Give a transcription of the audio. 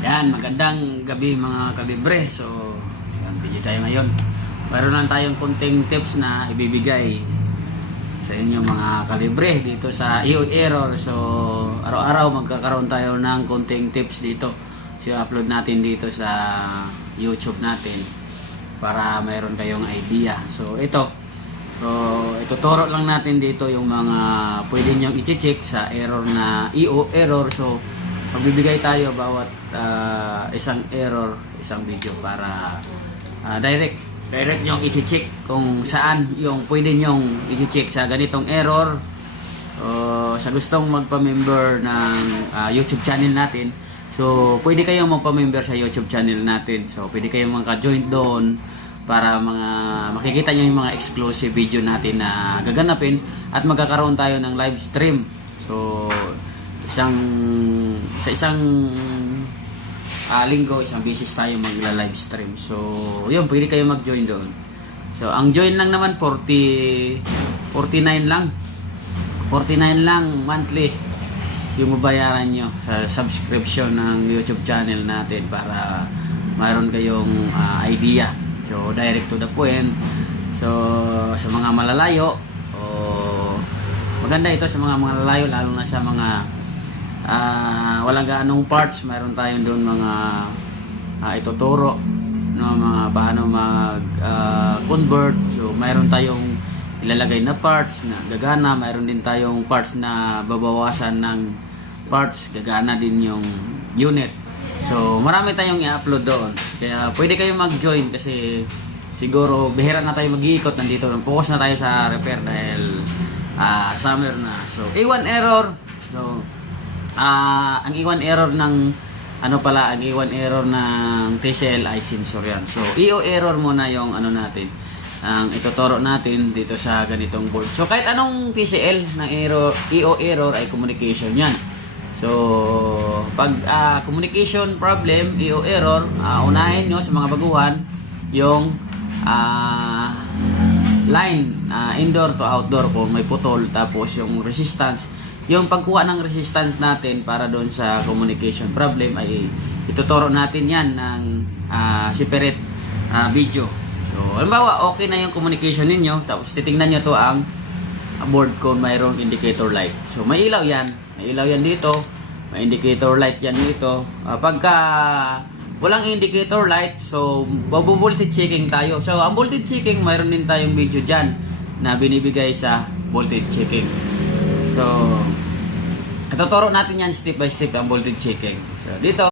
Yan, magandang gabi mga kalibre. So, yan, video tayo ngayon. Meron lang tayong konting tips na ibibigay sa inyo mga kalibre dito sa EO Error. So, araw-araw magkakaroon tayo ng konting tips dito. So, upload natin dito sa YouTube natin para mayroon kayong idea. So, ituturo lang natin dito yung mga pwede nyo i-check sa error na EO Error. So, magbibigay tayo bawat isang error, isang video para direct nyong i-check kung saan yung pwede nyong i-check sa ganitong error. Sa gustong magpa-member ng YouTube channel natin, so pwede kayong magpa-member sa YouTube channel natin. So pwede kayong magka-join doon para makikita nyo yung mga exclusive video natin na gaganapin at magkakaroon tayo ng live stream. So sa isang linggo, isang beses tayo magla-live stream. So, yun, pwede kayo mag-join doon. So, ang join lang naman 49 lang. 49 lang monthly yung mabayaran nyo sa subscription ng YouTube channel natin para mayroon kayong idea. So, direct to the point. So, sa mga malalayo, maganda ito sa mga malalayo, lalo na sa mga walang gaanong parts. Mayroon tayong doon mga ituturo no, mga paano mag convert. So mayroon tayong ilalagay na parts na gagana, mayroon din tayong parts na babawasan ng parts, gagana din yung unit. So marami tayong i-upload doon, kaya pwede kayong mag-join kasi siguro bihira na tayo mag-iikot. Nandito focus na tayo sa repair dahil summer na. So A1 error. So ang iwan error ng ang iwan error ng TCL ay sensor yan. So EO error muna yung natin, ang ituturo natin dito sa ganitong board. So kahit anong TCL ng EO error ay communication yan. So pag communication problem, EO error, unahin nyo sa mga baguhan yung line indoor to outdoor kung may putol, tapos yung resistance. Yung pagkuha ng resistance natin para doon sa communication problem ay ituturo natin yan ng separate video. So, halimbawa, okay na yung communication ninyo, tapos titingnan nyo to ang board kung mayroong indicator light. So, may ilaw yan. May ilaw yan dito. May indicator light yan dito. Pagka walang indicator light, so, voltage checking tayo. So, ang voltage checking, mayroon din tayong video dyan na binibigay sa voltage checking. So, ituturo natin yan step by step ang voltage checking. So, dito,